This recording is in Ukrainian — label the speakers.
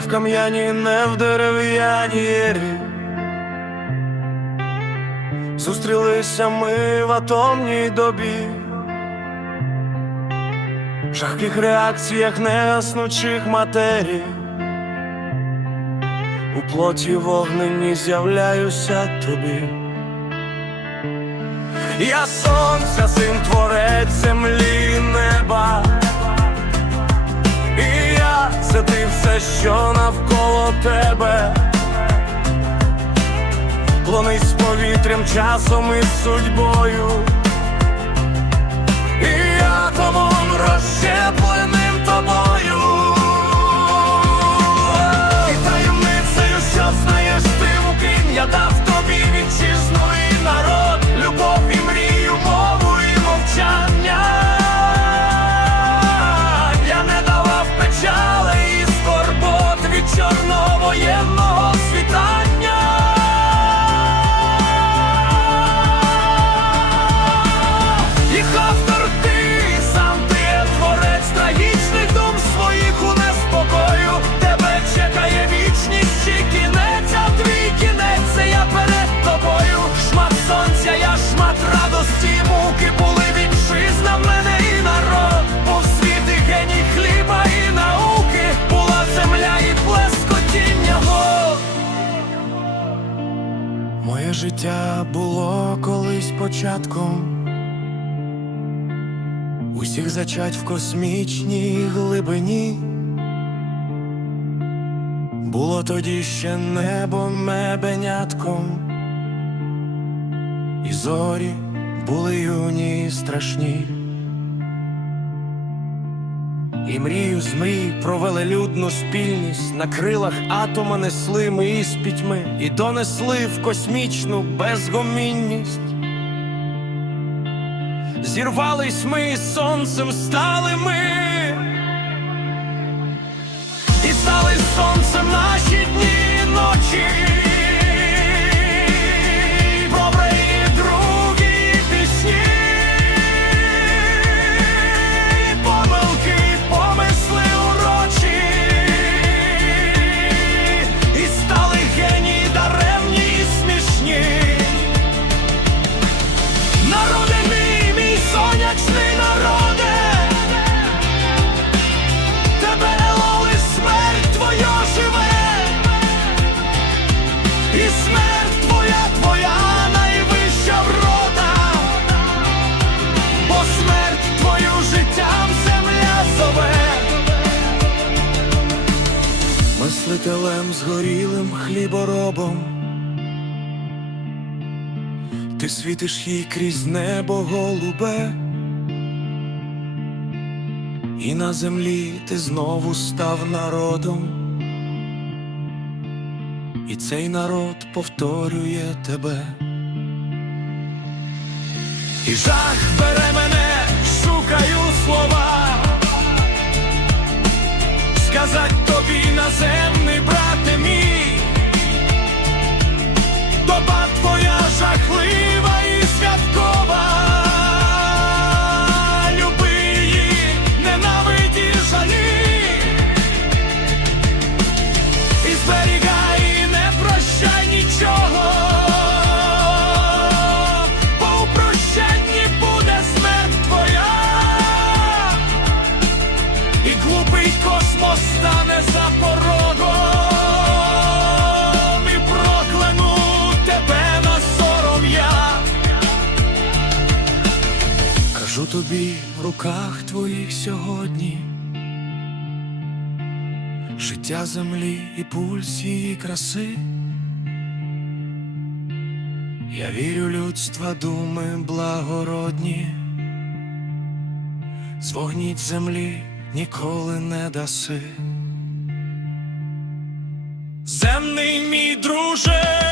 Speaker 1: в кам'яні, не в дерев'яній єрі. Зустрілися ми в атомній добі, в жахких реакціях негаснучих матерій. У плоті вогнені з'являюся тобі. Я сонця, син творець землі, неба. Це ти все, що навколо тебе. Клонись повітрям, часом і судьбою. Життя було колись початком усіх зачать в космічній глибині. Було тоді ще небо мебенятком, і зорі були юні і страшні. І мрію з мрій про велелюдну спільність на крилах атома несли ми із пітьми і донесли в космічну безгомінність. Зірвались ми і сонцем, стали ми і стали сонцем смерть твоя, твоя найвища врода, бо смерть твою життям земля зове. Мислителем згорілим хліборобом. Ти світиш їй крізь небо голубе, і на землі ти знову став народом, і цей народ повторює тебе. І жах бере мене, шукаю слова, сказать Кажу тобі в руках твоїх сьогодні. Життя землі і пульс її краси. Я вірю людства думи благородні. Звогніть землі ніколи не даси. Земний мій друже,